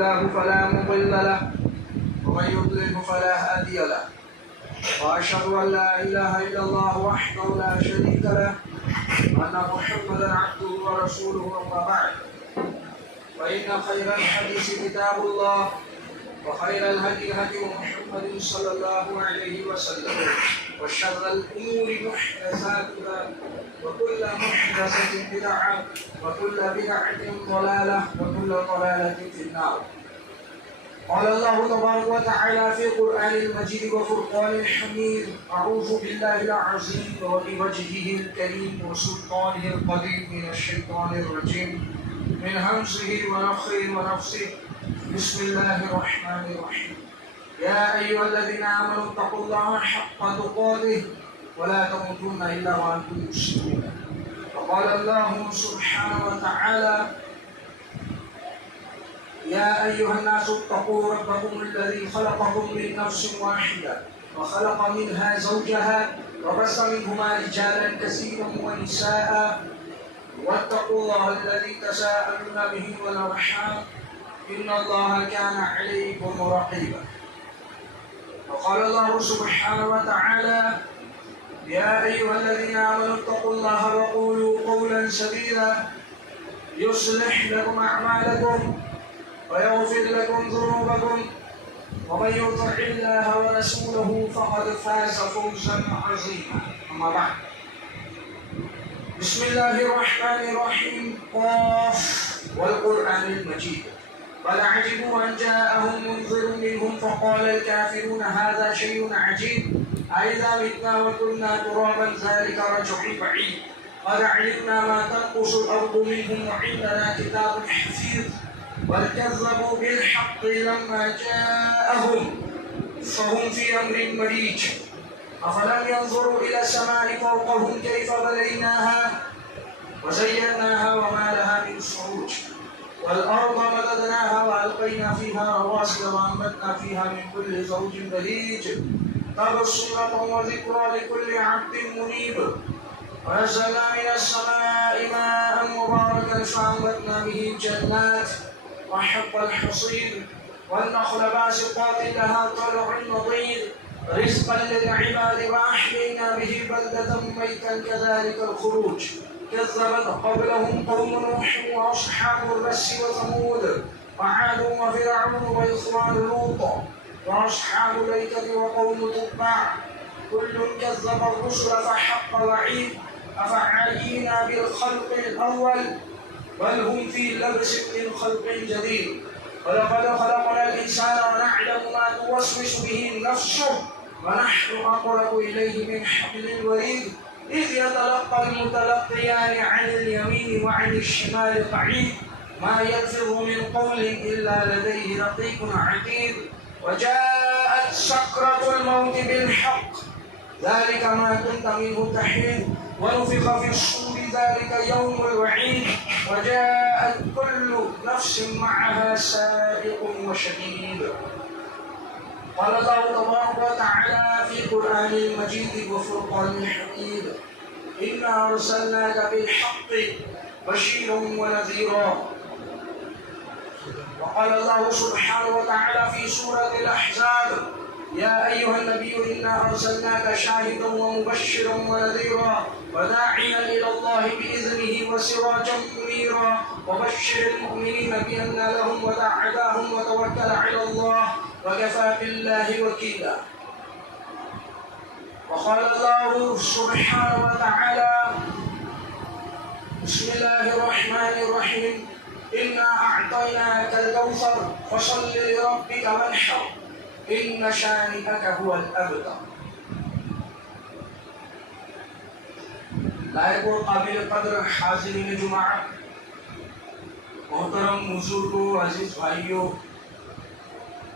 الله فلا مضل له ومن يضلل فلا هادي له وأشهد أن لا إله إلا الله وحده لا شريك له وأن محمدا عبده ورسوله أما بعد فإن خير الحديث كتاب الله وخير الهدي هدي محمد صلى الله عليه وسلم وشر الأمور محدثاتها وكل محدثة بدعة وكل بدعة ضلالة وكل ضلالة في النار. قال الله تبارك وتعالى في القرآن المجيد وفرقان الحميد: أعوذ بالله العظيم وبوجهه الكريم وسلطانه القديم من الشيطان الرجيم من همزه ونفخه ونفسه. بسم الله الرحمن الرحيم. يا أيها الذين آمنوا اتقوا الله حق تقاته ولا تموتن إلا وأنتم مسلمون. وقال الله سبحانه وتعالى: يا أيها الناس اتقوا ربكم الذي خلقكم من نفس واحدة وخلق منها زوجها وبث منهما رجالا كثيرا ونساء واتقوا الله الذي تساءلون به والأرحام إن الله كان عليكم رقيبا. وقال الله سبحانه وتعالى: يا أيها الذين آمنوا اتقوا الله وقولوا قولا سديدا يصلح لكم أعمالكم ويغفر لكم ذنوبكم ومن يطع الله ورسوله فقد فاز فوزا عظيما. أما بعد. بسم الله الرحمن الرحيم. قاف والقرآن المجيد. بل عجبوا أن جاءهم منذر منهم فقال الكافرون هذا شيء عجيب أإذا متنا وكنا ترابا ذلك رجع بعيد قد علمنا ما تنقص الأرض منهم وعندنا كتاب حفيظ بل كذبوا بالحق لما جاءهم فهم في أمر مريج أفلم ينظروا إلى السماء فوقهم كيف بنيناها وزيناها وما لها من فروج والأرض مددناها وألقينا فيها رواسي وأنبتنا فيها من كل زوج بهيج تبصرة وذكرى لكل عبد منيب ونزلنا من السماء ماء مباركا فأنبتنا به جنات وحب الحصيد والنخل باسقات لها طلع نضيد رزقا للعباد وأحيينا به بلدة ميتا كذلك الخروج كذبت قبلهم قوم نوح وأصحاب الرس وثمود وعاد وفرعون وإخوان لوط وأصحاب الأيكة وقوم تبع كل كذب الرسل فحق وعيد أفعينا بالخلق الأول بل هم في لبس من خلق جديد ولقد خلقنا الإنسان ونعلم ما توسوس به نفسه ونحن أقرب إليه من حبل الوريد إذ يتلقى المتلقيان عن اليمين وعن الشمال قعيد ما يلفظ من قول إلا لديه رقيب عتيد وجاءت سكرة الموت بالحق ذلك ما كنت منه تحيد ونفخ في الصور ذلك يوم الوعيد وجاءت كل نفس معها سائق وشهيد. قال الله تبارك وتعالى في القرآن المجيد وفرقان الحميد: إنا أرسلناك بالحق بشيرا ونذيرا. وقال الله سبحانه وتعالى في سورة الأحزاب: يا أيها النبي إنا أرسلناك شاهدا ومبشرا ونذيرا وداعيا إلى الله بإذنه وسراجا منيرا وبشر المؤمنين بأن لهم ودعهم وتوكل على الله وكفى بالله وكيلا. وقال الله سبحانه وتعالى: بسم الله الرحمن الرحيم: إنا أعطيناك الكوثر فصل لربك وانحر إن شانئك هو الأبتر. لائق و قابل قدر حاضرین جماعت، محترم بزرگوں، عزیز بھائیوں،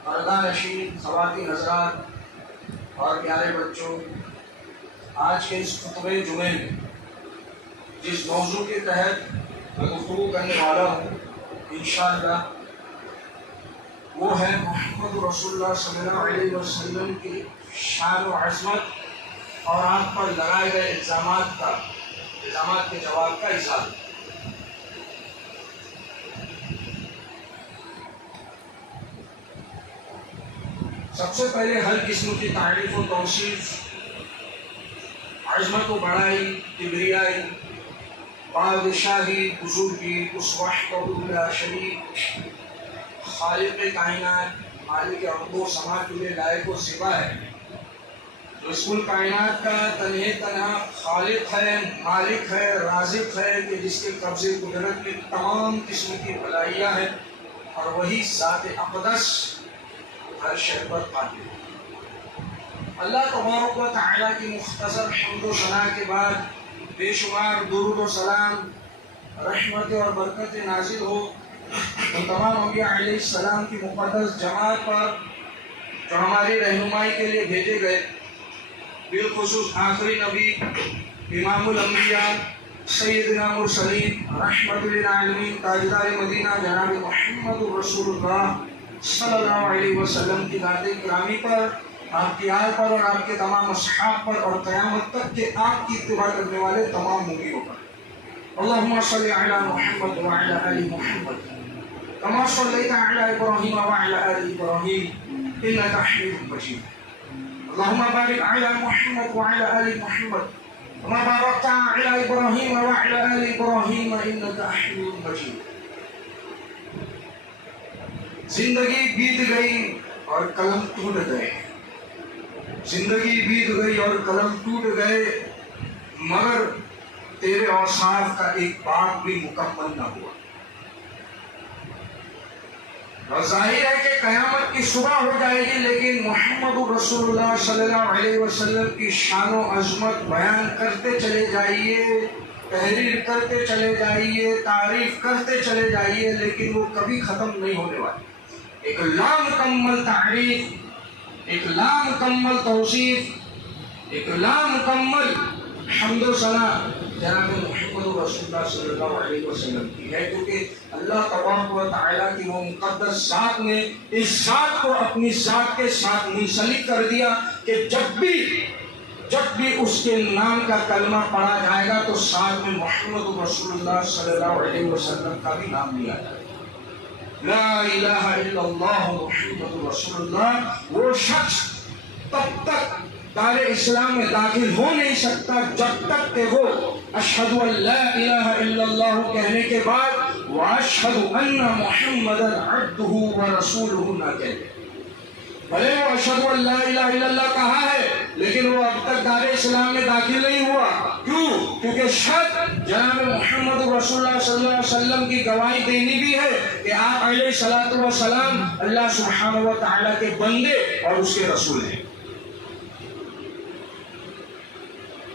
پردہ نشین خواتین حضرات اور پیارے بچوں، آج کے اس خطبہ جمعے میں جس موضوع کے تحت میں گفتگو کرنے والا ہوں انشاءاللہ وہ ہے محمد رسول اللہ صلی اللہ علیہ وسلم کی شان و عظمت اور آپ پر لگائے گئے الزامات کے جواب کا اظہار۔ سب سے پہلے ہر قسم کی تعریف و توصیف، عظمت و بڑائی، کبریائی، بادشاہی، بزرگی اس وحدہ لا شریک، خالق کائنات، مالک ارض و سما کے لیے لائق و سوا ہے، جو اس کل کائنات کا تنہا خالق ہے، مالک ہے، رازق ہے، کہ جس کے قبضے قدرت میں تمام قسم کی بھلائیاں ہیں، اور وہی ذات اقدس ہر شے پر قادر ہے۔ اللہ تبارک و تعالیٰ کی مختصر حمد و ثنا کے بعد بے شمار درود و سلام، رحمت اور برکت نازل ہو ان تمام انبیاء علیہ السلام کی مقدس جماعت پر جو ہماری رہنمائی کے لیے بھیجے گئے، بالخصوص آخری نبی، امام الانبیاء، سیدنا مرسلین، رحمت للعالمین، تاجدار مدینہ جناب محمد رسول اللہ صلی اللہ علیہ وسلم کی ذات گرامی پر، آپ کی آل پر اور آپ کے تمام اصحاب پر، اور قیامت تک کے آپ کی اتباع کرنے والے تمام مومنوں پر۔ اللہم صلی علی محمد وعلی آل محمد کما صلیت علی ابراہیم وعلی آل ابراہیم انک حمید مجید۔ اللہم بارک علی محمد وعلی آل محمد کما بارکت علی ابراہیم وعلی آل ابراہیم انک حمید مجید۔ زندگی بیت گئی اور قلم ٹوٹ گئے، زندگی بیت گئی اور قلم ٹوٹ گئے، مگر تیرے اوصاف کا ایک باب بھی مکمل نہ ہوا۔ اور ظاہر ہے کہ قیامت کی صبح ہو جائے گی، لیکن محمد رسول اللہ صلی اللہ علیہ وسلم کی شان و عظمت بیان کرتے چلے جائیے، تحریر کرتے چلے جائیے، تعریف کرتے چلے جائیے، لیکن وہ کبھی ختم نہیں ہونے والی۔ ایک لامکمل تعریف، ایک لامکمل توصیف، ایک لامکمل حمد و ثنا جناب محمد رسول اللہ صلی اللہ علیہ وسلم کی ہے، کیونکہ اللہ تبارک و تعالیٰ کی وہ مقدس ذات نے اس ذات کو اپنی ذات کے ساتھ منسلک کر دیا کہ جب بھی اس کے نام کا کلمہ پڑھا جائے گا تو ساتھ میں محمد رسول اللہ صلی اللہ علیہ وسلم کا بھی نام لیا جائے گا۔ لا الہ الا اللہ محمد رسول اللہ، وہ شخص تب تک دار اسلام میں داخل ہو نہیں سکتا جب تک کہ وہ اشہد ان لا الہ الا اللہ کہنے کے بعد واشہد ان محمدا عبدہ ورسولہ نہ کہے۔ بھلے وہ اشہد ان لا الہ الا اللہ کہا ہے، لیکن وہ اب تک دار اسلام میں داخل نہیں ہوا۔ کیوں؟ کیونکہ شرط جناب محمد رسول اللہ صلی اللہ علیہ وسلم کی گواہی دینی بھی ہے کہ آپ علیہ الصلوۃ والسلام اللہ سبحانہ و تعالیٰ کے بندے اور اس کے رسول ہیں۔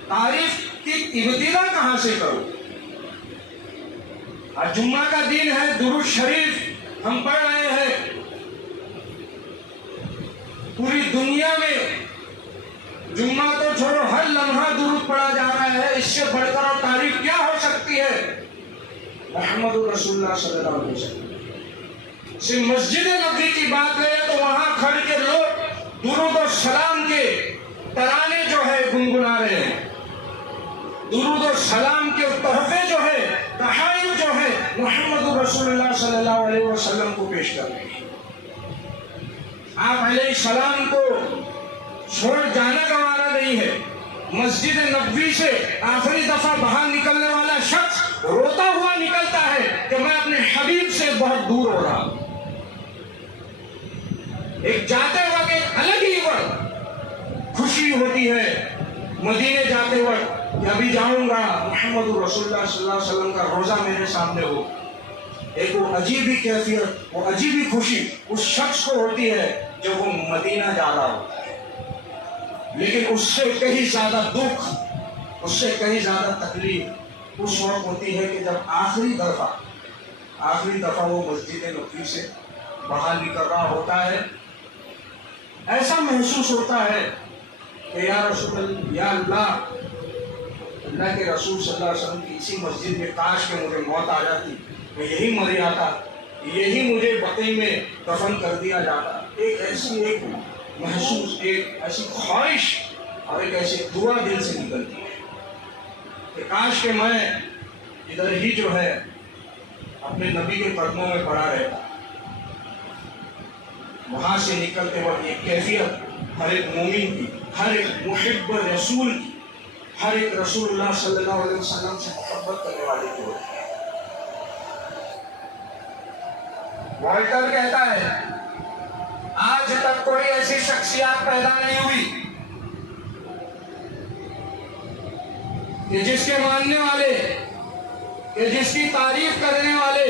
تعریف کی ابتدا کہاں سے کرو؟ آج جمعہ کا دن ہے، درود شریف ہم پڑھ رہے ہیں، پوری دنیا میں جمعہ تو چھوڑو ہر لمحہ درود پڑھا جا رہا ہے، اس سے بڑھ کر اور تعریف کیا ہو سکتی ہے؟ محمد رسول اللہ صلی اللہ علیہ وسلم۔ صرف مسجد نبوی کی بات کریں تو وہاں کھڑ کے لوگ درود و سلام کے ترانے جو ہے گنگنا رہے ہیں، درود و سلام کے تحفے جو ہے، تحائف جو ہے، محمد رسول اللہ صلی اللہ علیہ وسلم کو پیش کر رہے ہیں۔ آپ علیہ السلام کو چھوڑ جانا گوارا نہیں ہے۔ مسجد نبوی سے آخری دفعہ باہر نکلنے والا شخص روتا ہوا نکلتا ہے کہ میں اپنے حبیب سے بہت دور ہو رہا ہوں۔ ایک جاتے وقت ایک الگ ہی وقت خوشی ہوتی ہے مدینے جاتے وقت کہ ابھی جاؤں گا، محمد رسول اللہ صلی اللہ علیہ وسلم کا روزہ میرے سامنے ہو۔ ایک وہ عجیب ہی کیفیت، وہ عجیب ہی خوشی اس شخص کو ہوتی ہے جب وہ مدینہ جا رہا ہوتا ہے، لیکن اس سے کہیں زیادہ دکھ، اس سے کہیں زیادہ تکلیف اس وقت ہوتی ہے کہ جب آخری دفعہ وہ مسجد نبوی سے باہر نکل رہا ہوتا ہے۔ ایسا محسوس ہوتا ہے کہ یا رسول اللہ، یا اللہ کے رسول صلی اللہ علیہ وسلم کی اسی مسجد میں کاش کہ مجھے موت آ جاتی، میں یہی مر جاتا، یہی مجھے بقیع میں دفن کر دیا جاتا۔ ایک محسوس، ایک ایسی خواہش اور ایک ایسی دعا دل سے نکلتی ہے کہ کاش کہ میں ادھر ہی جو ہے اپنے نبی کے قدموں میں پڑا رہتا۔ وہاں سے نکلتے وقت یہ کیفیت ہر ایک مومن کی، ہر ایک محب رسول کی، ہر ایک رسول اللہ صلی اللہ علیہ وسلم سے محبت کرنے والے کی ہوتی ہے۔ والٹر کہتا ہے آج تک کوئی ایسی شخصیات پیدا نہیں ہوئی کہ جس کے ماننے والے، کہ جس کی تعریف کرنے والے،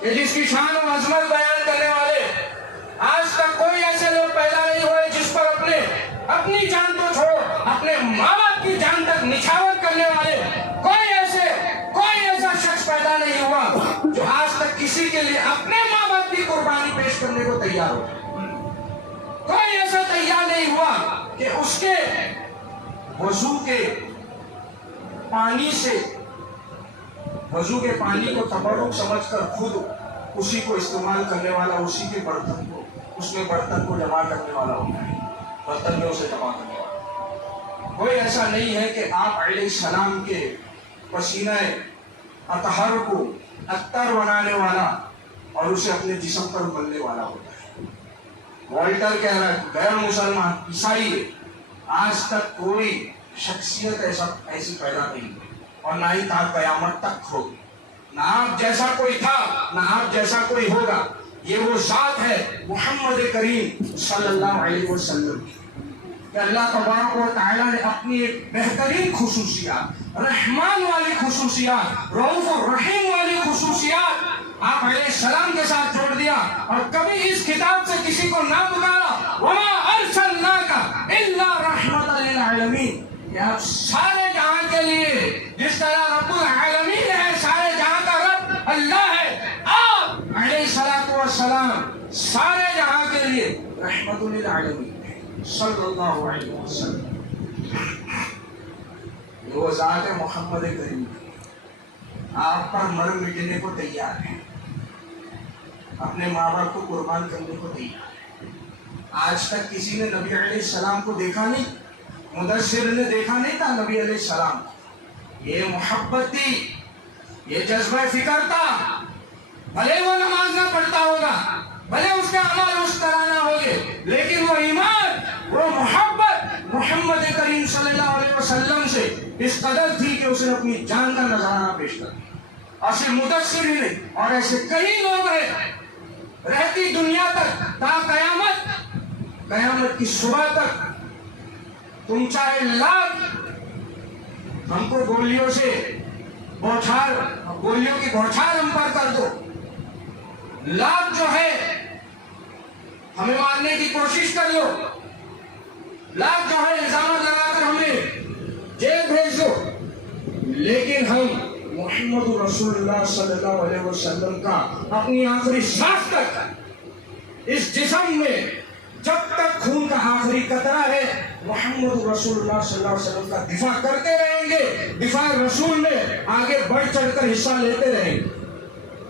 کہ جس کی شان و عظمت بیان کرنے والے، آج تک کوئی ایسے لوگ پیدا نہیں ہوئے جس پر اپنی جان تو چھوڑو، اپنے ماں باپ کی جان تک نچھاور کرنے والے کوئی ایسا شخص پیدا نہیں ہوا جو آج تک کسی کے لیے اپنے ماں باپ کی قربانی پیش کرنے کو تیار ہو۔ کوئی ایسا تیار نہیں ہوا کہ اس کے وضو کے پانی سے، وضو کے پانی کو تبرک سمجھ کر خود اسی کو استعمال کرنے والا، اسی کے برتن کو، اس میں برتن کو جمع کرنے والا ہوتا ہے، برتن میں اسے جمع کرنے والا۔ کوئی ایسا نہیں ہے کہ آپ علیہ السلام کے پسینہ اطہر کو عطر بنانے والا اور اسے اپنے جسم پر ملنے والا ہوتا ہے۔ والٹر کہہ رہا ہے غیر مسلمان عیسائی ہے، آج تک کوئی شخصیت ایسی پیدا نہیں اور نہ ہی تا قیامت تک ہوگی۔ نہ آپ جیسا کوئی تھا، نہ آپ جیسا کوئی ہوگا۔ یہ وہ ذات ہے محمد کریم صلی اللہ علیہ وسلم کہ اللہ تبارک و تعالیٰ نے اپنی ایک بہترین خصوصیات، رحمان والی خصوصیات، رؤوف الرحیم والی خصوصیات آپ علیہ السلام کے ساتھ جوڑ دیا، اور کبھی اس کتاب سے کسی کو نہ پکارا وَمَا أَرْسَلْنَاكَ إِلَّا رَحْمَةً لِلْعَالَمِينَ کہ آپ سارے جہاں کے لیے، جس طرح رب العالمین ہے، سارے جہاں کا رب اللہ ہے، آپ علیہ السلام سارے جہاں کے لیے رحمت للعالمین صلی اللہ علیہ وسلم۔ وہ ذات محمد کریم آپ پر مر مٹنے کو تیار ہے، اپنے ماں باپ کو قربان کرنے کو تیار ہے۔ آج تک کسی نے نبی علیہ السلام کو دیکھا نہیں، مدثر نے دیکھا نہیں تھا نبی علیہ السلام۔ یہ محبت تھی، یہ جذبہ فکر تھا، بھلے وہ نماز نہ پڑھتا ہوگا، بھلے اس کے اعمال اس طرح نہ ہوگے، لیکن وہ ایمان، وہ محبت محمد کریم صلی اللہ علیہ وسلم سے اس قدر تھی کہ اسے اپنی جان کا نذرانہ پیش کر دیا۔ اور صرف مدثر ہی نہیں، اور ایسے کئی لوگ ہیں رہتی دنیا تک تا قیامت کی صبح تک، تم چاہے لاکھ ہم کو گولیوں سے گولیوں کی بوچھار ہم پر کر دو، لاکھ جو ہے ہمیں مارنے کی کوشش کر لو، لاکھ جو ہے الزامات لگا کر ہمیں جیل بھیج دو، لیکن ہم محمد رسول اللہ صلی اللہ علیہ وسلم کا اپنی آخری سانس تک اس جسم میں، جب تک خون کا آخری قطرہ ہے، محمد رسول اللہ صلی اللہ علیہ وسلم کا دفاع کرتے رہیں گے، دفاع رسول میں آگے بڑھ چڑھ کر حصہ لیتے رہیں گے۔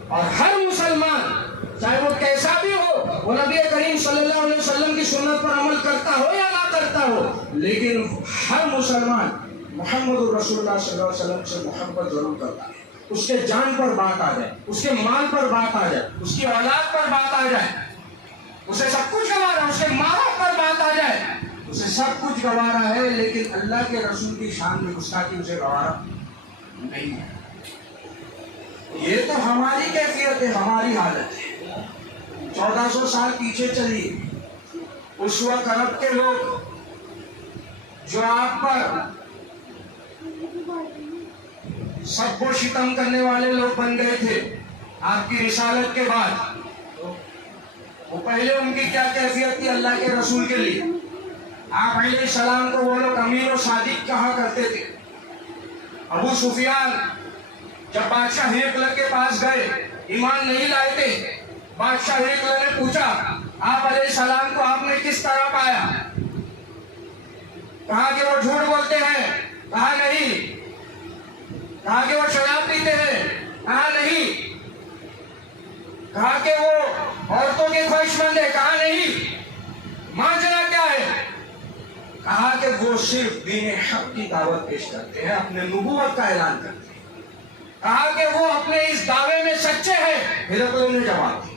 اور ہر مسلمان چاہے وہ کیسا بھی ہو، وہ نبی کریم صلی اللہ علیہ وسلم کی سنت پر عمل کرتا ہو یا نہ کرتا ہو، لیکن ہر مسلمان محمد رسول اللہ صلی اللہ علیہ وسلم سے محبت ضرور کرتا ہے۔ اس کے جان پر بات آ جائے، اس کے مال پر بات آ جائے، اس کی اولاد پر بات آ جائے، اسے سب کچھ گوارا، اس کے ماں باپ پر بات آ جائے، اسے سب کچھ گوارا ہے، لیکن اللہ کے رسول کی شان میں گستاخی اسے گوارا نہیں ہے۔ یہ تو ہماری کیفیت ہے، ہماری حالت ہے۔ 1400 سال پیچھے چلیے، اس وقت عرب کے لوگ جو آپ پر سب کو شتم کرنے والے لوگ بن گئے تھے آپ کی رسالت کے بعد، وہ پہلے ان کی کیا کیفیت تھی اللہ کے رسول کے لیے؟ آپ علیہ السلام کو وہ لوگ امیر و صادق کہا کرتے تھے۔ ابو سفیان جب بادشاہ ہرقل کے پاس گئے، ایمان نہیں لائے تھے، بادشاہ ہرقل نے پوچھا آپ علیہ السلام کو آپ نے کس طرح پایا؟ کہا کہ وہ جھوٹ بولتے ہیں، کہا نہیں۔ کہا کہ وہ شراب پیتے ہیں، کہا نہیں۔ کہا کہ وہ عورتوں کے خواہش مند ہے، کہا نہیں۔ ماجرا کیا ہے؟ کہا کہ وہ صرف دین حق کی دعوت پیش کرتے ہیں، اپنے نبوت کا اعلان کرتے ہیں۔ کہا کہ وہ اپنے اس دعوے میں سچے ہیں۔ ہرقل نے جواب دیا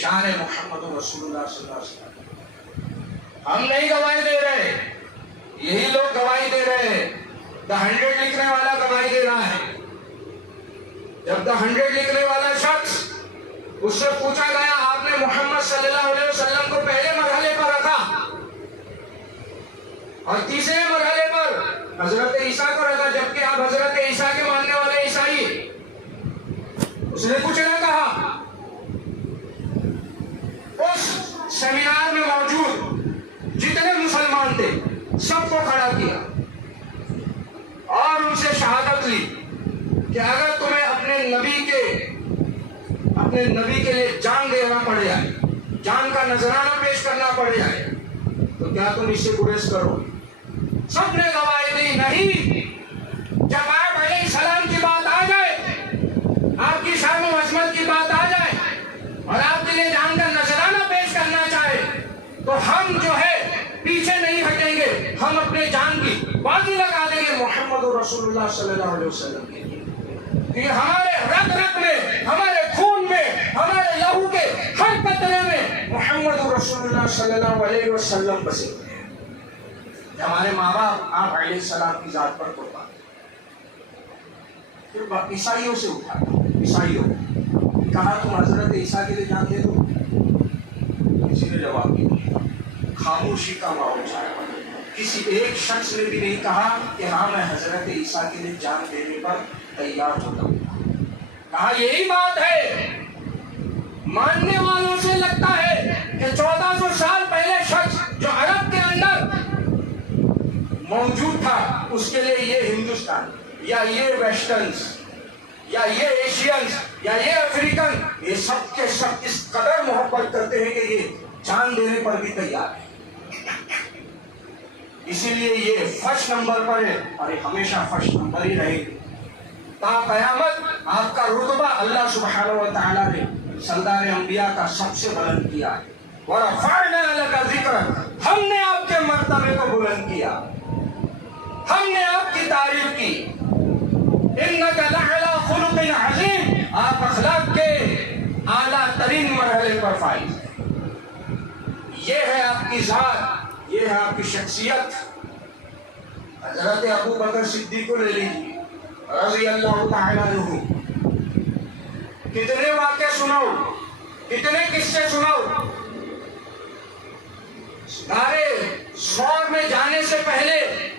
شان محمد رسول اللہ صلی اللہ علیہ وسلم. ہم نہیں گواہی دے رہے, یہی لوگ گواہی دے رہے ہیں. دا 100 لکھنے والا گواہی دے رہا ہے. جب دا 100 لکھنے والا شخص, اس سے پوچھا گیا آپ نے محمد صلی اللہ علیہ وسلم کو پہلے مرحلے پر رکھا اور تیسرے مرحلے پر حضرت عیسیٰ کو رکھا, جبکہ آپ حضرت عیسیٰ کے ماننے والے عیسائی. اس نے کچھ نہ کہا. اس سیمینار میں موجود جتنے مسلمان تھے سب کو کھڑا کیا اور ان سے شہادت لی کہ اگر تمہیں اپنے نبی کے لیے جان دینا پڑ جائے, جان کا نذرانہ پیش کرنا پڑ جائے, تو کیا تم اس سے گریز کرو؟ سب نے گواہی دی نہیں. جب آپ علیہ السلام کی بات آ جائے, آپ کی شان و عظمت کی بات آ جائے اور آپ کے لیے جان کا نذرانہ پیش کرنا چاہے, تو ہم جو ہے پیچھے نہیں ہٹیں گے, ہم اپنے جان کی بازی لگا دیں گے محمد رسول اللہ صلی اللہ علیہ وسلم کے لیے. کہ ہمارے رگ رگ میں, ہمارے خون میں, ہمارے لہو کے ہر قطرے میں محمد رسول اللہ صلی اللہ علیہ وسلم بسے ہوئے ہیں. ہمارے ماں باپ آپ علیہ السلام کی ذات پر قربان. پھر عیسائیوں سے اٹھا, عیسائیوں کہا تم حضرت عیسیٰ کے لیے جان دے دو. کسی نے جواب نہیں دیا, خاموشی کا ماحول چھایا. کسی ایک شخص نے بھی نہیں کہا کہ ہاں میں حضرت عیسیٰ کے لیے جان دینے پر تیار ہوتا ہوں. کہا یہی بات ہے. ماننے والوں سے لگتا ہے کہ 1400 سال پہلے شخص جو عرب کے اندر موجود تھا, اس کے لیے یہ ہندوستان یا یہ ویسٹرنز یا یہ ایشینز یا یہ افریقن, یہ سب کے سب اس قدر محبت کرتے ہیں کہ یہ جان دینے پر بھی تیار ہے. اسی لیے یہ فرسٹ نمبر پر ہے اور یہ ہمیشہ فرسٹ نمبر ہی رہے گی تا قیامت. آپ کا رتبہ اللہ سبحانہ و تعالیٰ نے سردار انبیاء کا سب سے بلند کیا ہے. وَرَفَعْنَا لَكَ ذِكْرَكَ, ہم نے آپ کے مرتبے کو بلند کیا, ہم نے آپ کی تعریف کی. إِنَّكَ لَعَلَىٰ خُلُقٍ عَظِيمٍ, آپ اخلاق کے اعلیٰ ترین مرحلے پر فائز ہیں. یہ ہے آپ کی ذات, یہ ہے آپ کی شخصیت. حضرت ابو بکر صدیق کو لے لیجیے رضی اللہ تعالیٰ عنہ. کتنے واقعے سناؤ, کتنے قصے سناؤ. سارے سور میں جانے سے پہلے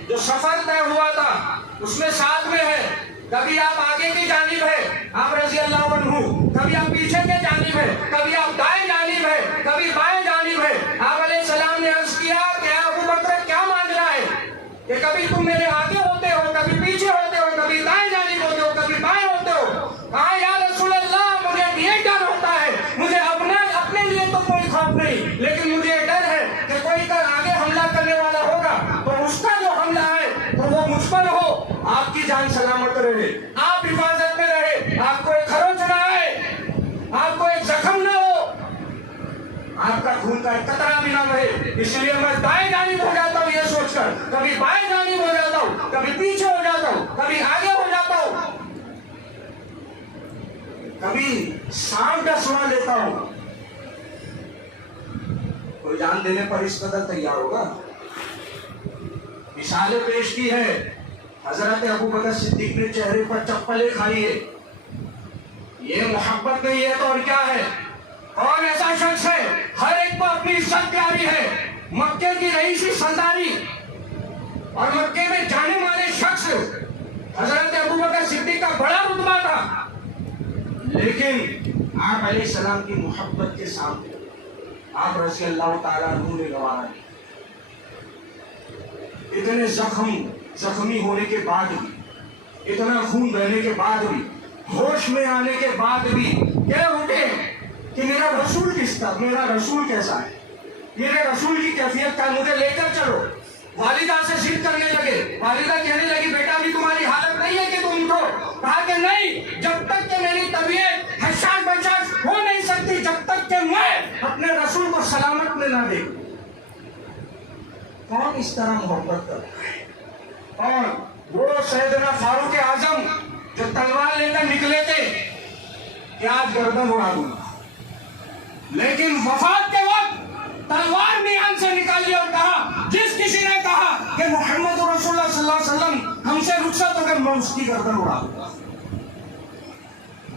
جو سفر طے ہوا تھا اس میں ساتھ میں ہے, کبھی آپ آگے کی جانب ہے آپ رضی اللہ عنہ, کبھی آپ پیچھے کے جانب ہے, کبھی آپ دائیں جانب ہے, کبھی بائیں جانب ہے. آپ علیہ السلام نے عرض کیا کہ ابو بکر کیا مان رہا ہے کہ کبھی تم میرے آگے ہوتے ہو, کبھی پیچھے ہوتے ہو, کبھی دائیں جانب ہوتے ہو, کبھی بائیں ہوتے ہو. کہا یا رسول اللہ مجھے یہ ڈر ہوتا ہے, مجھے اپنے لیے تو کوئی خوف نہیں, لیکن مجھے یہ ڈر ہے کہ کوئی آگے حملہ کرنے والا ہوگا تو اس کا جو حملہ ہے تو وہ مجھ پر ہو. آپ کی جان سلامت رہے, آپ حفاظت میں رہے, آپ کو ایک خروچ نہ آئے, آپ کو ایک زخم نہ ہو, آپ کا خون کا ایک قطرہ بھی نہ بہے. اس لیے میں دائیں جانب ہو جاتا ہوں یہ سوچ کر, کبھی بائیں جانب ہو جاتا ہوں, کبھی پیچھے ہو جاتا ہوں, کبھی آگے ہو جاتا ہوں, کبھی سانپ ڈسوا لیتا ہوں. کوئی جان دینے پر اس قدر تیار ہوگا. مثالیں پیش کی ہے. حضرت ابو بکر صدیق نے چہرے پر چپلیں کھائی ہے. یہ محبت نہیں ہے تو اور کیا ہے. کون ایسا شخص ہے, ہر ایک کو اپنی عزت پیاری ہے. مکے کی رئیسی سرداری اور مکے میں جانے والے شخص حضرت ابو بکر صدیق کا بڑا رتبہ تھا, لیکن آپ علیہ السلام کی محبت کے سامنے آپ رضی اللہ تعالیٰ عنہ نے گوارا نہیں. اتنے زخمی ہونے کے بعد بھی, اتنا خون بہنے کے بعد بھی, ہوش میں آنے کے بعد بھی کہہ اٹھے کہ میرا رسول کس طرح, میرا رسول کیسا ہے, میرے رسول کی کیفیت کا مجھے لے کر چلو. والدہ سے ضد کرنے لگے, والدہ کہنے لگی بیٹا بھی تمہاری حالت نہیں ہے کہ تم اٹھو. کہا کہ نہیں, جب تک کہ میری طبیعت حساس بچاس ہو نہیں سکتی جب تک کہ میں اپنے رسول کو سلامت میں نہ دیکھوں. کون اس طرح محبت کرتا ہے؟ اور وہ سیدنا فاروق اعظم جو تلوار لے کر نکلے تھے کہ آج گردن اڑا دوں گا, لیکن وفات کے وقت تلوار میان سے نکالی اور کہا جس کسی نے کہا کہ محمد رسول اللہ صلی اللہ علیہ وسلم ہم سے رخصت ہو گئے میں اس کی گردن اڑا دوں گا.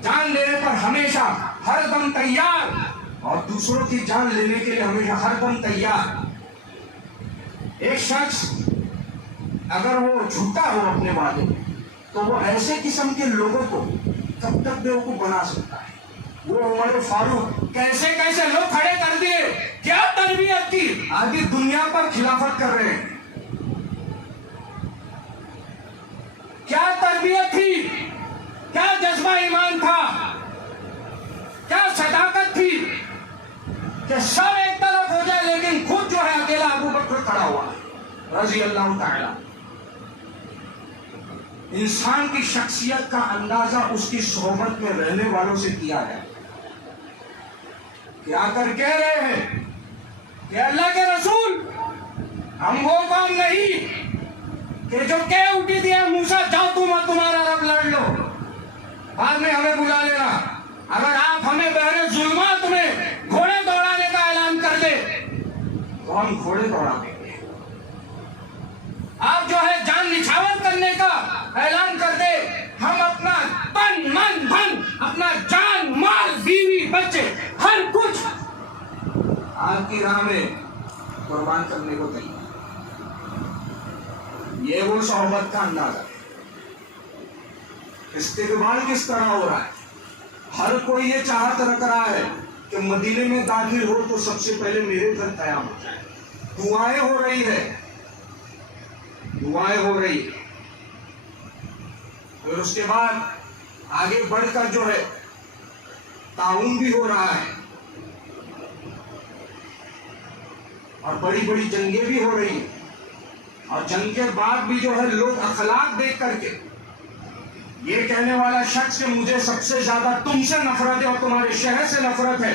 جان لینے پر ہمیشہ ہر دم تیار اور دوسروں کی جان لینے کے لیے ہمیشہ ہر دم تیار. ایک شخص اگر وہ جھوٹا ہو اپنے وعدے میں تو وہ ایسے قسم کے لوگوں کو کب تک بیوقوف بنا سکتا ہے. وہ عمر فاروق کیسے کیسے لوگ کھڑے کر دیے, کیا تربیت کی, آدھی دنیا پر خلافت کر رہے ہیں. کیا تربیت تھی, کیا جذبہ ایمان تھا, کیا صداقت تھی کہ سب ایک طرف ہو جائے لیکن خود جو ہے اکیلا ابو بکر کھڑا ہوا رضی اللہ تعالی. انسان کی شخصیت کا اندازہ اس کی صحبت میں رہنے والوں سے کیا ہے. کیا کر کہہ رہے ہیں کہ اللہ کے رسول ہم وہ قوم نہیں کہ جو کہہ اٹھی دیا موسیٰ جاؤ تم اور تمہارا رب لڑ لو, بعد میں ہمیں بلا لینا. اگر آپ ہمیں بہر ظلمات میں گھوڑے دوڑانے کا اعلان کر دے تو ہم گھوڑے دوڑا دیں گے. آپ جو ہے جان نچھاور کرنے کا اعلان کر دے ہم اپنا تن من دھن اپنا جان مال بیوی بچے ہر کچھ آپ کی راہ میں قربان کرنے کو تیار. یہ وہ صحبت کا اندازہ ہے. استقبال کس طرح ہو رہا ہے؟ ہر کوئی یہ چاہت رکھ رہا ہے کہ مدینے میں داخل ہو تو سب سے پہلے میرے گھر قیام ہو جائے. دعائیں ہو رہی ہے, دعائیں ہو رہی ہے. پھر اس کے بعد آگے بڑھ کر جو ہے تعاون بھی ہو رہا ہے اور بڑی بڑی جنگیں بھی ہو رہی ہیں. اور جنگ کے بعد بھی جو ہے لوگ اخلاق دیکھ کر کے یہ کہنے والا شخص کہ مجھے سب سے زیادہ تم سے نفرت ہے اور تمہارے شہر سے نفرت ہے,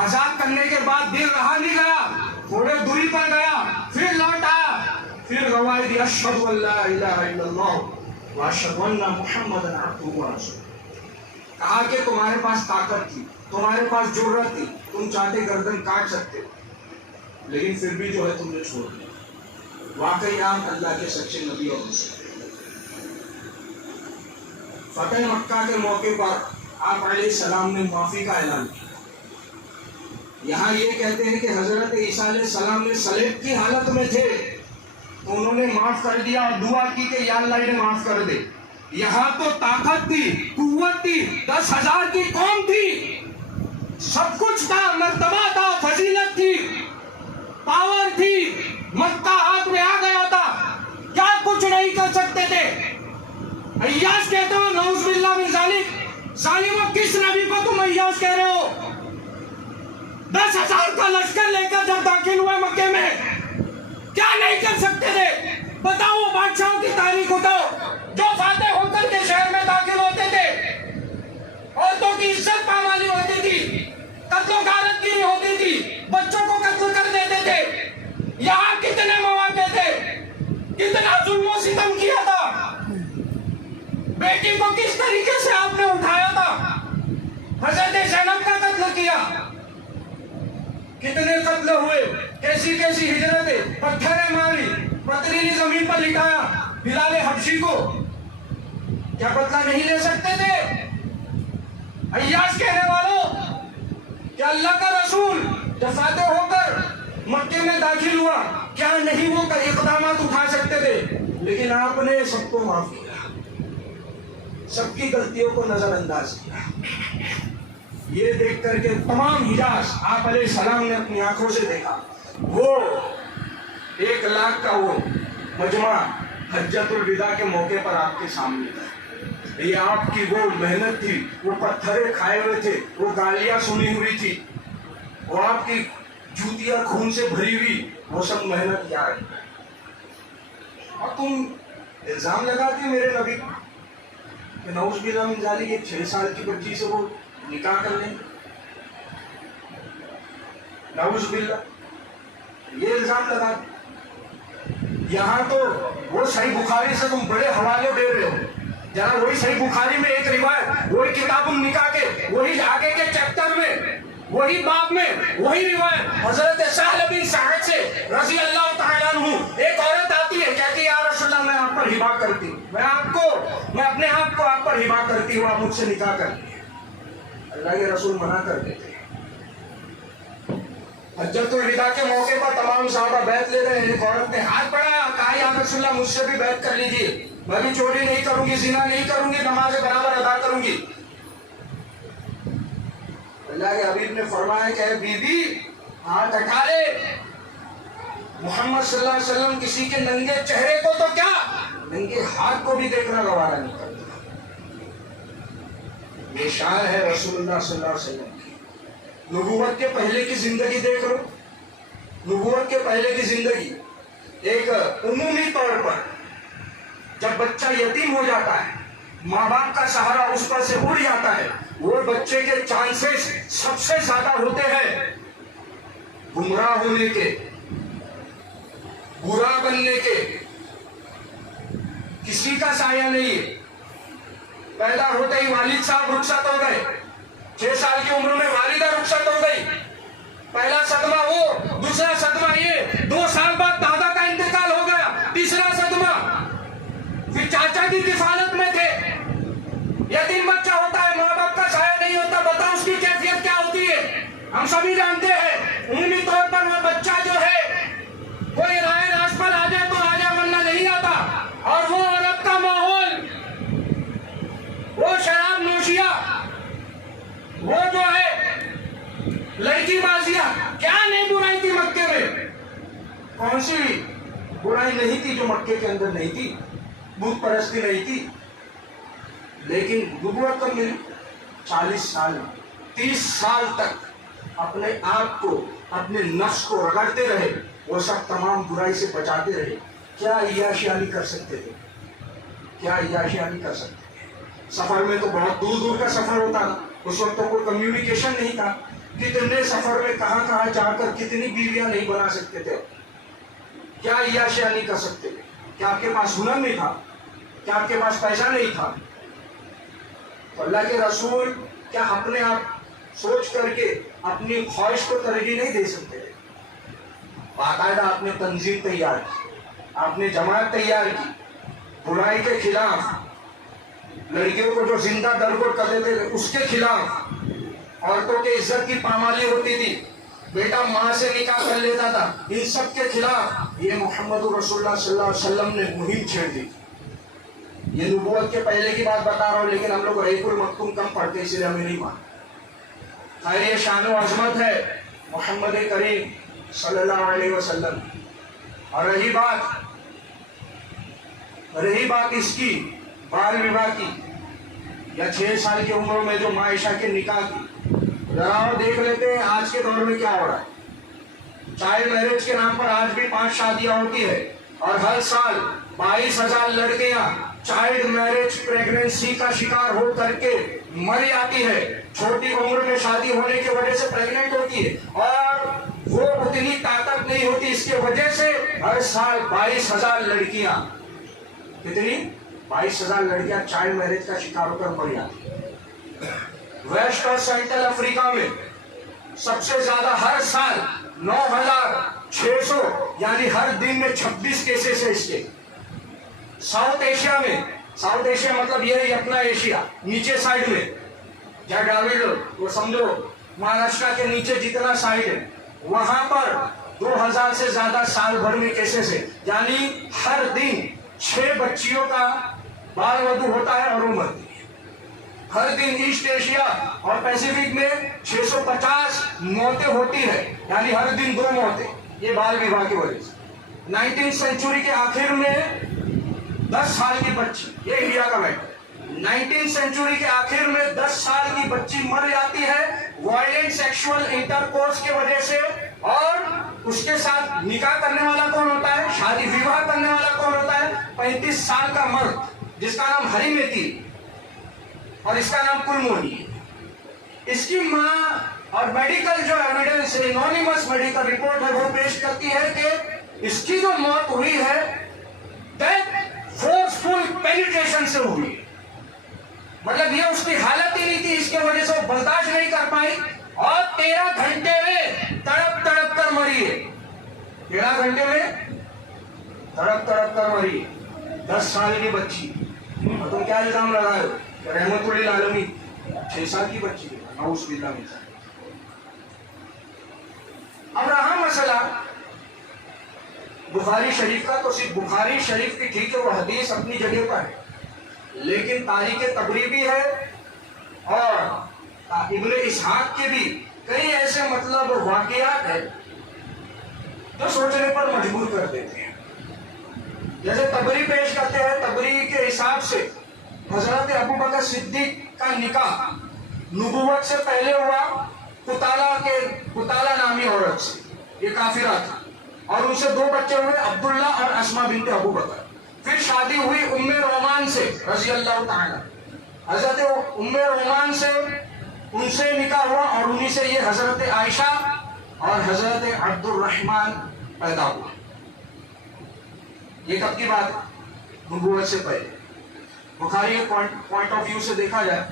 آزاد کرنے کے بعد دل رہا نہیں گیا, تھوڑے دوری پر گیا, پھر لوٹ آیا, پھر گواہی دی اشہد ان لا الہ الا اللہ واشہد ان محمدا عبدہ ورسولہ. کہا کہ تمہارے پاس طاقت تھی, تمہارے پاس جرأت تھی, تم چاہتے گردن کاٹ سکتے لیکن پھر بھی جو ہے تم نے چھوڑ دیا. واقعی آپ اللہ کے سچے نبی اور رسول. فتح مکہ کے موقع پر آپ علیہ السلام نے معافی کا اعلان کیا. یہاں یہ کہتے ہیں کہ حضرت عیسیٰ علیہ السلام نے صلیب کی حالت میں تھے تو انہوں نے معاف کر دیا اور دعا کی کہ یا اللہ انہیں معاف کر دے. یہاں تو طاقت تھی, قوت تھی, 10,000 کی قوم تھی, سب کچھ تھا, مرتبہ تھا, فضیلت تھی, پاور تھی, مکہ ہاتھ میں آ گیا تھا, کیا کچھ نہیں کر سکتے تھے. عیاش کہتے ہو نعوذ باللہ من ذالک, ظالموں کس نبی کو تم عیاش کہہ رہے ہو؟ 10,000 کا لشکر لے کر جب داخل ہوئے مکے میں کیا نہیں کر سکتے تھے؟ بتاؤ بادشاہوں کی تاریخ اٹھاؤ جو فاتح ہو کر کے شہر میں داخل ہوتے تھے. عورتوں کی عزت پامالی ہوتی تھی, قتل و غارت گیری ہوتی تھی, بچوں کو قتل کر دیتے تھے. یہاں کتنے مواقع تھے, کتنا ظلم و ستم کیا تھا, بیٹی کو کس طریقے سے آپ نے اٹھایا تھا, حضرت زینب کا قتل کیا, کتنے قتل ہوئے, کیسی کیسی ہجرتیں, پتھریں ماری, پتریلی زمین پر لٹایا بلال حبشی کو. کیا بدلہ نہیں لے سکتے تھے؟ عیاش کہنے والوں کہ اللہ کا رسول جب فاتح ہو کر مکے میں داخل ہوا کیا نہیں وہ اقدامات اٹھا سکتے تھے؟ لیکن آپ نے سب کو معاف کیا, سب کی غلطیوں کو نظر انداز کیا. یہ دیکھ کر کے تمام حجاز آپ علیہ السلام نے اپنی آنکھوں سے دیکھا. وہ 1,00,000 کا وہ مجمع حجۃ الوداع کے موقع پر آپ کے سامنے تھا. یہ آپ کی وہ محنت تھی, وہ پتھرے کھائے ہوئے تھے, وہ گالیاں سنی ہوئی تھی, وہ آپ کی جوتیاں خون سے بھری ہوئی, وہ سب محنت یاد. اور تم الزام لگاتے میرے نبی کہ نعوذ باللہ من ذالک ایک 6 سال کی بچی سے وہ نکاح کر لیں, نعوذ باللہ یہ الزام لگا. یہاں تو وہ صحیح بخاری سے تم بڑے حوالے دے رہے ہو, ذرا وہی صحیح بخاری میں ایک روایت, وہی کتاب النکاح کے وہی آگے کے چیپٹر میں وہی باب میں وہی روایت حضرت سہل بن سعد سے رضی اللہ تعالیٰ عنہ، ایک عورت آتی ہے کہتی ہے یا رسول اللہ میں آپ پر ہبا کرتی ہوں، میں اپنے آپ کو آپ پر ہبا کرتی ہوں، آپ مجھ سے نکاح کر لیجیے۔ اللہ کے رسول منع کر دیتے ہیں۔ حجۃ الوداع کے موقع پر تمام صحابہ بیعت لے رہے ہیں، ایک عورت نے ہاتھ بڑھایا، کہا یا رسول اللہ مجھ سے بھی بیعت کر لیجیے، میں بھی چوری نہیں کروں گی، زنا نہیں کروں گی، نماز برابر ادا کروں گی۔ اللہ کے حبیب نے فرمایا کہ اے بی بی ہاتھ ہٹا لے، محمد صلی اللہ علیہ وسلم کسی کے ننگے چہرے کو تو کیا ننگے ہاتھ کو بھی دیکھنا گوارا نہیں کرتا۔ یہ شان ہے رسول اللہ صلی اللہ علیہ وسلم کی۔ نبوت کے پہلے کی زندگی دیکھ لو، نبوت کے پہلے کی زندگی ایک عمومی طور پر جب بچہ یتیم ہو جاتا ہے، ماں باپ کا سہارا اس پر سے اڑ جاتا ہے، وہ بچے کے چانسز سب سے زیادہ ہوتے ہیں گمراہ ہونے کے، برا بننے کے۔ کسی کا سایہ نہیں ہے۔ پیدا ہوتے ہی والد صاحب رخصت ہو گئے، 6 سال کی عمر میں والدہ رخصت ہو گئی، پہلا صدمہ وہ، دوسرا صدمہ یہ، 2 سال بعد دادا کا انتقال ہو گیا، تیسرا صدمہ، پھر چاچا کی کفالت میں تھے۔ یتیم بچہ ہوتا ہے، ماں باپ کا سایہ نہیں ہوتا، بتاؤ اس کی کیفیت کیا ہوتی ہے؟ ہم سبھی جانتے ہیں عمومی طور پر وہ بچہ جو ہے کوئی رائے راست پر آ جائے تو آ جائے ورنہ نہیں آتا، اور وہ عورت کا ماحول، وہ شراب نوشیاں، وہ جو ہے لڑکی بازیاں، کیا نہیں برائی تھی مکے میں؟ کون سی برائی نہیں تھی جو مکے کے اندر نہیں تھی؟ بت پرستی نہیں تھی، لیکن نبوت کب ملی؟ 40 سال، 30 سال تک اپنے آپ کو، اپنے نفس کو رگڑتے رہے، وہ سب تمام برائی سے بچاتے رہے۔ کیا عیاشیانی کر سکتے تھے؟ کیا عیاشیانی کر سکتے تھے؟ سفر میں تو بہت دور دور کا سفر ہوتا تھا، اس وقت تو کوئی کمیونیکیشن نہیں تھا، کتنے سفر میں کہاں کہاں جا کر کتنی بیویاں نہیں بنا سکتے تھے۔ کیا عیاشیانی کر سکتے تھے؟ کیا آپ کے پاس ہنر نہیں تھا؟ کیا آپ کے پاس پیسہ نہیں تھا؟ تو اللہ کے رسول کیا اپنے آپ سوچ کر کے اپنی خواہش کو ترجیح نہیں دے سکتے تھے؟ باقاعدہ آپ نے تنظیم تیار کی، آپ نے جماعت تیار کی، برائی کے خلاف، لڑکیوں کو جو زندہ درگور کر دیتے تھے اس کے خلاف، عورتوں کے عزت کی پامالی ہوتی تھی، بیٹا ماں سے نکاح کر لیتا تھا، ان سب کے خلاف یہ محمد رسول اللہ صلی اللہ علیہ وسلم نے مہم چھیڑ دی۔ یہ نبوت کے پہلے کی بات بتا رہا ہوں، لیکن ہم لوگ رحیق المختوم کم پڑھتے اس لیے ہمیں نہیں مانتے۔ خیر یہ شان و عظمت ہے محمد کریم صلی اللہ علیہ وسلم۔ اور رہی بات اس کی بال وواہ کی، یا 6 سال کی عمر میں جو معائشہ کے نکاح کی، ذرا اور دیکھ لیتے ہیں آج کے دور میں کیا ہو رہا ہے۔ چائلڈ میرج کے نام پر آج بھی 5 شادیاں ہوتی ہے، اور ہر سال 22,000 لڑکیاں چائلڈ میرج پریگننسی کا شکار ہو کر کے مر جاتی ہے۔ چھوٹی عمر میں شادی ہونے کی وجہ سے پریگننٹ ہوتی ہے، اور وہ اتنی طاقت نہیں ہوتی، اس کی وجہ سے ہر سال 22,000 لڑکیاں، کتنی؟ 22,000 لڑکیاں چائلڈ میرج کا شکار ہو کر مر جاتی ہیں۔ ویسٹ اور سینٹرل افریقہ میں سب سے زیادہ ہر سال 9,600، یعنی ہر دن میں 26 کیسز ہے اس کے۔ ساؤتھ ایشیا میں، ساؤتھ ایشیا مطلب یہ ہے اپنا ایشیا، نیچے سائڈ میں یا ڈراوڈ، وہ سمجھو مہاراشٹر کے نیچے جتنا سائڈ ہے، وہاں پر 2,000 سے زیادہ سال بھر میں کیسز ہے، یعنی ہر دن 6 بچیوں کا بال ودو ہوتا ہے اور وہ مرتی ہے۔ ہر دن ایسٹ ایشیا اور پیسیفک میں 650 موتیں ہوتی ہے، یعنی ہر دن 2 موتیں، یہ بال وواہ کی وجہ سے۔ 19 سینچری کے آخر میں 10 سال کی بچی، یہ انڈیا کا میٹر، 19 سینچری کے آخر میں 10 سال کی بچی مر جاتی ہے وائلنٹ سیکشول انٹرکورس کی وجہ سے۔ اور اس کے ساتھ نکاح کرنے والا کون ہوتا ہے؟ شادی وواہ کرنے والا کون ہوتا ہے؟ 35 سال کا مرد جس کا نام ہری میتی اور اس کا نام کلمونی ہے۔ اس کی ماں اور میڈیکل جو ایویڈنس ہے، انونیمس میڈیکل رپورٹ ہے، وہ پیش کرتی ہے کہ اس کی جو موت ہوئی ہے ڈیتھ فورسفل پینیٹریشن سے ہوئی، مطلب یہ اس کی حالت ہی نہیں تھی، اس کی وجہ سے وہ برداشت نہیں کر پائی اور 13 گھنٹے میں تڑپ تڑپ کر مری ہے. 13 گھنٹے میں تڑپ تڑپ کر مری ہے. 10 سال کی بچی. اور تم کیا الزام لگا رہے ہو کہ رحمت للعالمین 6 سال کی بچی ہے. نعوذ باللہ من ذالک. اب رہا مسئلہ بخاری شریف کا، تو صرف بخاری شریف کی ٹھیک ہے وہ حدیث اپنی جگہ پر ہے، لیکن تاریخ تبری بھی ہے اور ابن اسحاق کے بھی کئی ایسے مطلب واقعات ہیں جو سوچنے پر مجبور کر دیتے ہیں. جیسے تبری پیش کرتے ہیں، تبری کے حساب سے حضرت ابوبکر صدیق کا نکاح نبوت سے پہلے ہوا قطالہ نامی عورت سے. یہ کافرہ تھا اور ان سے 2 بچے ہوئے، عبداللہ اور اسما بنت ابوبکر. پھر شادی ہوئی ام رومان سے رضی اللہ تعالی. حضرت ام رومان سے ان سے نکاح ہوا اور انہی سے یہ حضرت عائشہ اور حضرت عبد الرحمن پیدا ہوا. یہ کب کی بات ہے؟ نبوت سے پہلے. بخاری کے پوائنٹ آف ویو سے دیکھا جائے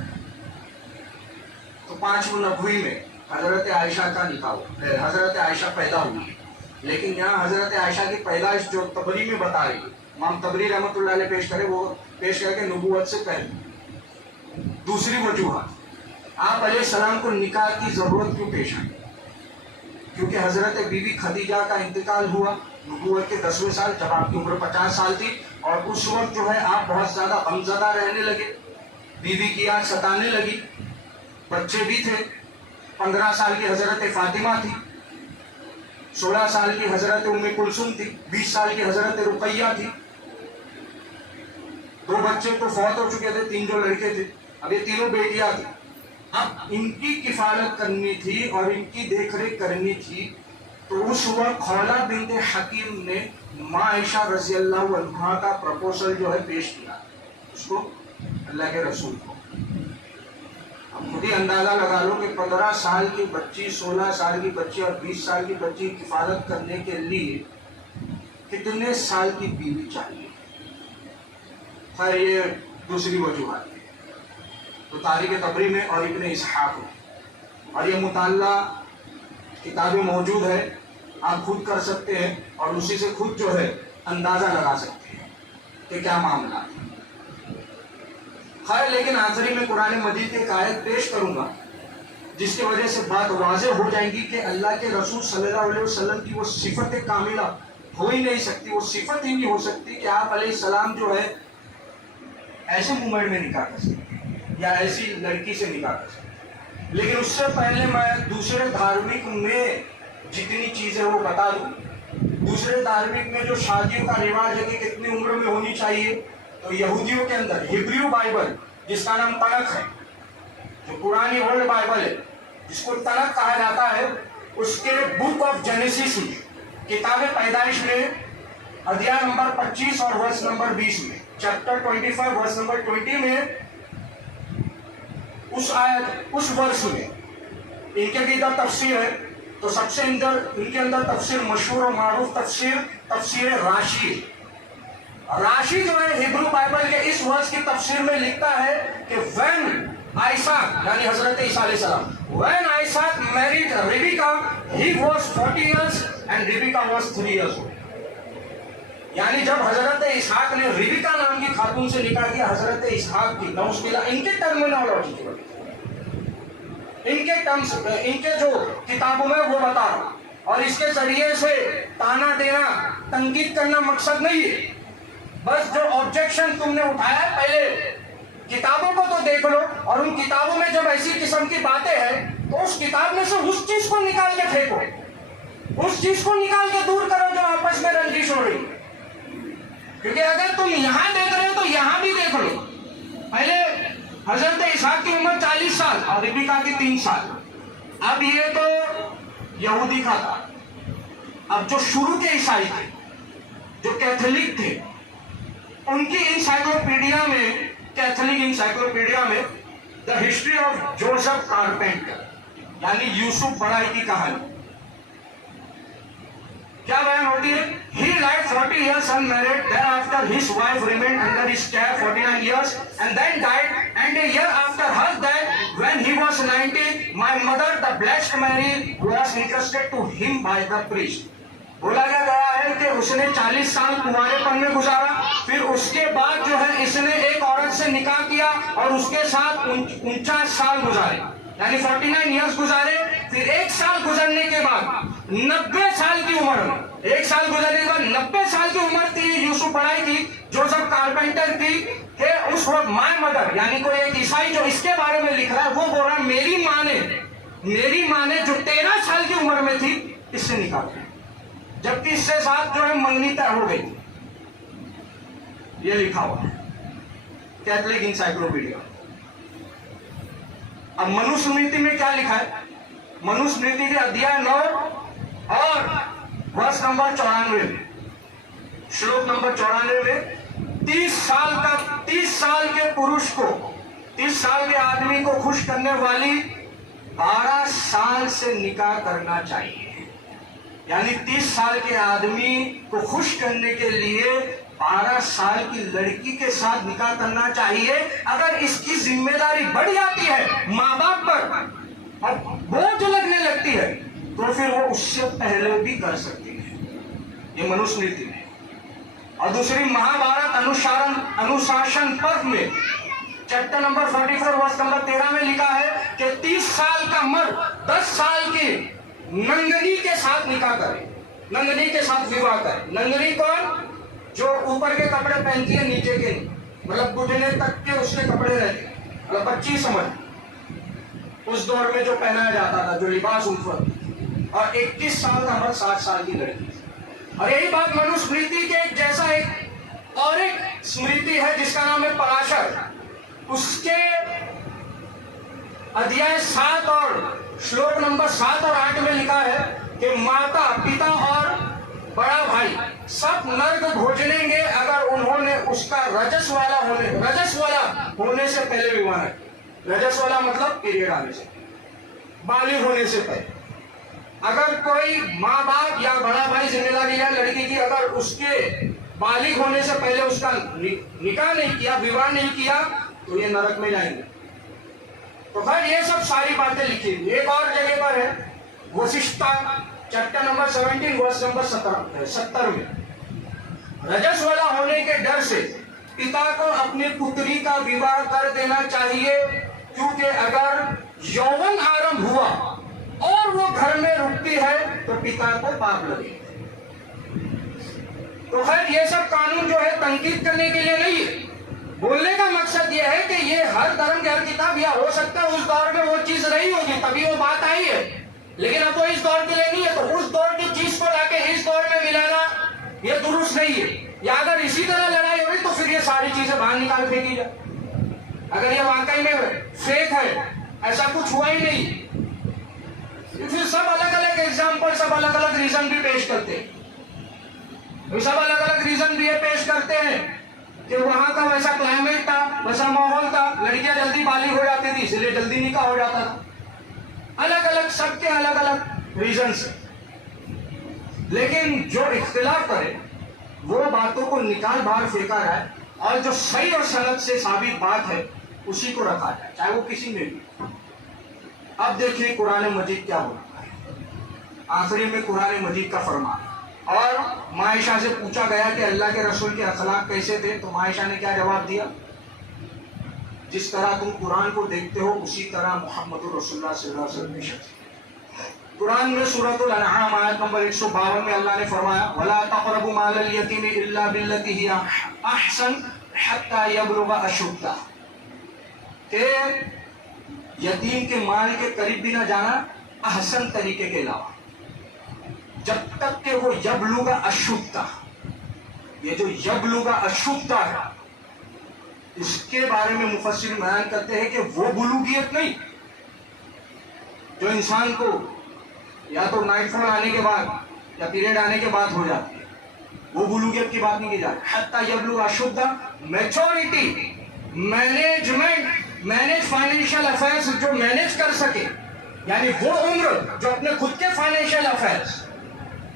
تو 590 میں حضرت عائشہ کا نکاح ہوا، حضرت عائشہ پیدا ہوئی. لیکن یہاں حضرت عائشہ کی پیدائش جو تبری میں بتا رہی ہے، امام تبری رحمۃ اللہ علیہ پیش کرے، وہ پیش کر کے نبوت سے پہلے. دوسری وجوہات، آپ علیہ السلام کو نکاح کی ضرورت کیوں پیش آئی؟ کیونکہ حضرت بی بی خدیجہ کا انتقال ہوا نبوت کے 10ویں سال، جب آپ کی عمر 50 سال تھی، اور اس وقت جو ہے آپ بہت زیادہ غمزدہ رہنے لگے. بیوی کی یاد ستانے لگی. بچے بھی تھے. 15 سال کی حضرت فاطمہ تھی، 16 سال کی حضرت ام کلثوم تھی، 20 سال کی حضرت رقیہ تھی. 2 بچے تو فوت ہو چکے تھے، 3 جو لڑکے تھے. اب یہ تینوں بیٹیاں تھیں. اب ان کی کفالت کرنی تھی اور ان کی دیکھ ریکھ کرنی تھی. تو اس وقت خولہ بنت حکیم نے ماں عائشہ رضی اللہ عنہا کا پرپوزل جو ہے پیش کیا اس کو، اللہ کے رسول کو. اب خود ہی اندازہ لگا لو کہ 15 سال کی بچی، 16 سال کی بچی اور 20 سال کی بچی کی کفالت کرنے کے لیے کتنے سال کی بیوی چاہیے. خیر یہ دوسری وجوہات ہے. تو تاریخ تبری میں اور ابن اسحاق میں، اور یہ مطالعہ کتابیں موجود ہے، آپ خود کر سکتے ہیں اور اسی سے خود جو ہے اندازہ لگا سکتے ہیں کہ کیا معاملہ ہے. خیر لیکن آخری میں قرآن مجید کی ایک آیت پیش کروں گا جس کی وجہ سے بات واضح ہو جائے گی کہ اللہ کے رسول صلی اللہ علیہ وسلم کی وہ صفت کاملہ ہو ہی نہیں سکتی، وہ صفت ہی نہیں ہو سکتی کہ آپ علیہ السلام جو ہے ایسے مومنٹ میں نکاح کر سکتے یا ایسی لڑکی سے نکاح کر سکتے. لیکن اس سے پہلے میں دوسرے دھارمک میں جتنی چیزیں وہ بتا دوں. دوسرے دھارمک میں جو شادیوں کا رواج ہے کہ کتنی عمر میں ہونی چاہیے، تو یہودیوں کے اندر ہبریو بائبل جس کا نام تنخ ہے، جو پرانی اولڈ بائبل ہے جس کو تنخ کہا جاتا ہے، اس کے بک آف جینیسس میں، کتاب پیدائش میں، ادھیائے نمبر 25 اور ورس نمبر 20 میں، چیپٹر 25 ورس نمبر 20 میں، اس آیت اس ورس میں ان کے بھی ادھر تفسیر ہے. تو سب سے اندر ان کے اندر تفسیر مشہور اور معروف تفسیر راشی ہے. راشی جو ہے ہبرو بائبل کے اس ورس کی تفسیر میں لکھتا ہے کہ when Isaac یعنی حضرت عیسیٰ علیہ السلام when Isaac married Rebekah he was 40 years and Rebekah was 3 years old. یعنی جب حضرت اسحاق نے ریبیکا نام کی خاتون سے نکاح کیا، حضرت اسحاق کی نعوذ باللہ ان کے ٹرمینالوجی کی وجہ ان کے ٹرمز ان کے جو کتابوں میں وہ بتا رہا، اور اس کے ذریعے سے تانا دینا تنقید کرنا مقصد نہیں ہے. بس جو آبجیکشن تم نے اٹھایا ہے پہلے کتابوں کو تو دیکھ لو، اور ان کتابوں میں جب ایسی قسم کی باتیں ہیں تو اس کتاب میں سے اس چیز کو نکال کے پھینکو، اس چیز کو نکال کے دور کرو جو آپس میں رنجش ہو رہی ہے. کیونکہ اگر تم یہاں دیکھ رہے ہو تو یہاں بھی دیکھ لو. پہلے حضرت اسحاق کی عمر 40 سال اور ریبیکا کی 3 سال. اب یہ تو یہودی کا تھا. اب جو شروع کے عیسائی تھے، جو کیتھولک تھے، ان کی انسائکلوپیڈیا میں، کیتھولک انسائکلوپیڈیا میں the history of Joseph carpenter یعنی یوسف بڑائی کی کہانی، کیا بیان ہوتی ہے؟ He lived 40 years unmarried, thereafter his wife remained under his care 49 years and then died, and a year after her death, when he was 90, my mother, the Blessed Mary, was entrusted to him by the priest. بولا گیا ہے کہ اس نے 40 سال کنوارے پن میں گزارا، پھر اس کے بعد جو ہے اس نے ایک عورت سے نکاح کیا اور اس کے ساتھ 49 سال گزارے، یعنی 49 ایئرس گزارے. پھر ایک سال گزرنے کے بعد 90 سال کی عمر میں، ایک سال گزرنے کے بعد 90 سال کی عمر تھی. یوسف پڑھائی تھی جوزف کارپینٹر کی کہ اس وقت مائی مدر، یعنی کوئی ایک عیسائی جو اس کے بارے میں لکھ رہا ہے، وہ بول رہا ہے میری ماں نے جو 13 سال کی عمر میں تھی اس سے نکاح کیا، جبکہ اس سے ساتھ جو ہے منگنی طے ہو گئی. یہ لکھا ہوا ہے کیتھولک انسائکلوپیڈیا. اب منوسمرتی میں کیا لکھا ہے؟ منوسمرتی کے ادھیائے 9 اور ورس نمبر 94 میں، شلوک نمبر 94 میں 30 سال کے پروش کو، 30 سال کے آدمی کو خوش کرنے والی 12 سال سے نکاح کرنا چاہیے. یعنی 30 سال کے آدمی کو خوش کرنے کے لیے 12 سال کی لڑکی کے ساتھ نکاح کرنا چاہیے. اگر اس کی ذمہ داری بڑھ جاتی ہے ماں باپ پر اور بوجھ لگنے لگتی ہے تو پھر وہ اس سے پہلے بھی کر سکتی ہے. یہ منوسمرتی میں. اور دوسری مہابھارت انوشاسن پرو میں چیپٹر نمبر 44 ورس نمبر 13 میں لکھا ہے کہ 30 سال کا مرد 10 سال کی ننگنی کے ساتھ نکاح کرے، ننگنی کے ساتھ وواہ کرے. ننگنی کون؟ جو اوپر کے کپڑے پہنتی ہے نیچے کے نہیں، مطلب گھٹنے تک کے اس کے کپڑے رہتے ہیں، مطلب بچی سمجھ اس دور میں جو پہنایا جاتا تھا، جو لباس ان پر. اور 21 سال کا مرد 60 سال کی لڑکی. اور یہی بات منوسمرتی کے جیسا ایک اور ایک اسمرتی ہے جس کا نام ہے پراشر. اس کے ادھیائے 7 اور شلوک نمبر 7 اور 8 میں لکھا ہے کہ ماتا، پتا اور بڑا بھائی سب نرک بھوجنیں گے اگر انہوں نے اس کا رجس والا ہونے سے پہلے وواہ نہ کیا. رجس والا مطلب پیریڈ آنے سے، بالغ ہونے سے پہلے. اگر کوئی ماں باپ یا بڑا بھائی ذمہ داری ہے لڑکی کی، اگر اس کے بالغ ہونے سے پہلے اس کا نکاح نہیں کیا، وواہ نہیں کیا، تو یہ نرک میں جائیں گے. تو خیر یہ سب ساری باتیں لکھی ہوئی. ایک اور جگہ پر ہے وسشتہ چیپٹر نمبر 17 ورس نمبر 70 میں، رجس والا ہونے کے ڈر سے پتا کو اپنی پتری کا وواہ کر دینا چاہیے، کیونکہ اگر یوون آرمبھ ہوا اور وہ گھر میں رکتی ہے تو پتا کو پاپ لگے. تو خیر یہ سب قانون جو ہے تنقید کرنے کے لیے نہیں ہے. بولنے کا مقصد یہ ہے کہ یہ ہر دھرم کی ہر کتاب، یا ہو سکتا ہے اس دور میں وہ چیز رہی ہوگی تبھی وہ بات آئی ہے، لیکن اب وہ اس دور کے لیے نہیں ہے. تو اس دور کی چیز کو لا کے اس دور میں ملانا یہ درست نہیں ہے. یا اگر اسی طرح لڑائی ہو رہی تو پھر یہ ساری چیزیں باہر نکال پھینکی جائے. اگر یہ واقعی میں فیک ہے، ایسا کچھ ہوا ہی نہیں، پھر سب الگ الگ ایگزامپل، سب الگ الگ ریزن بھی پیش کرتے ہیں. سب الگ الگ ریزن بھی یہ پیش کرتے ہیں کہ وہاں کا ویسا کلائمیٹ تھا، ویسا ماحول تھا، لڑکیاں جلدی بالغ ہو جاتی تھی اس لیے جلدی نکاح ہو جاتا تھا. الگ الگ سب کے الگ الگ ریزنس. لیکن جو اختلاف کرے وہ باتوں کو نکال باہر پھینکا جائے اور جو صحیح اور سند سے ثابت بات ہے اسی کو رکھا جائے، چاہے وہ کسی میں بھی. اب دیکھیں قرآن مجید کیا بولتا ہے. آخری میں قرآن مجید کا فرمان. اور عائشہ سے پوچھا گیا کہ اللہ کے رسول کے اخلاق کیسے تھے، تو عائشہ نے کیا جواب دیا؟ جس طرح تم قرآن کو دیکھتے ہو اسی طرح محمد رسول اللہ صلی اللہ علیہ وسلم نے. قرآن میں سورۃ الانعام آیت نمبر 152 میں اللہ نے فرمایا وَلَا تَقْرَبُوا مَالَ الْيَتِيمِ إِلَّا بِالَّتِي هِيَ أَحْسَنُ حَتَّى يَبْلُغَ أَشُدَّهُ، کہ یتیم کے مال کے قریب بھی نہ جانا احسن طریقے کے علاوہ، جب تک کہ وہ یبلغ اشدہ. یہ جو یبلغ اشدہ ہے اس کے بارے میں مفسر بیان کرتے ہیں کہ وہ بلوغیت نہیں جو انسان کو یا تو نائٹ فال آنے کے بعد یا پیریڈ آنے کے بعد ہو جاتی ہے، وہ بلوغیت کی بات نہیں کی جاتی. حتی یبلغ اشدہ، maturity, management, manage financial affairs, جو مینج کر سکے، یعنی وہ عمر جو اپنے خود کے فائنینشیل افیئرس